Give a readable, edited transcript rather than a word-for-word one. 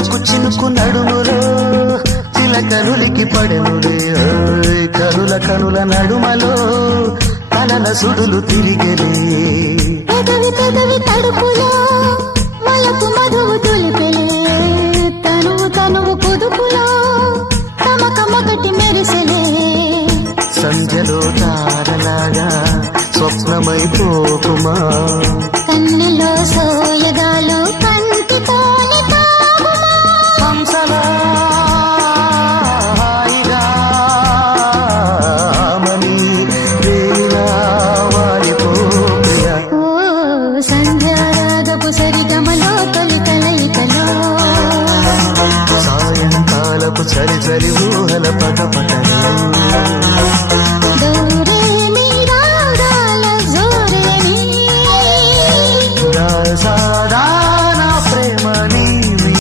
చినుకు చినుకు నడుములో చిలకనులికి పడెనులే కనుల కనుల నడుమలో కలల సుడులు తిరిగలే పెదవి పెదవి తడుపులో మలకు మధువు తులిపెలే తనువు తనువు పొదుపులో తమకమగటి మెరిసెలే సంధ్యలో తారలాగా స్వప్నమైపోకుమా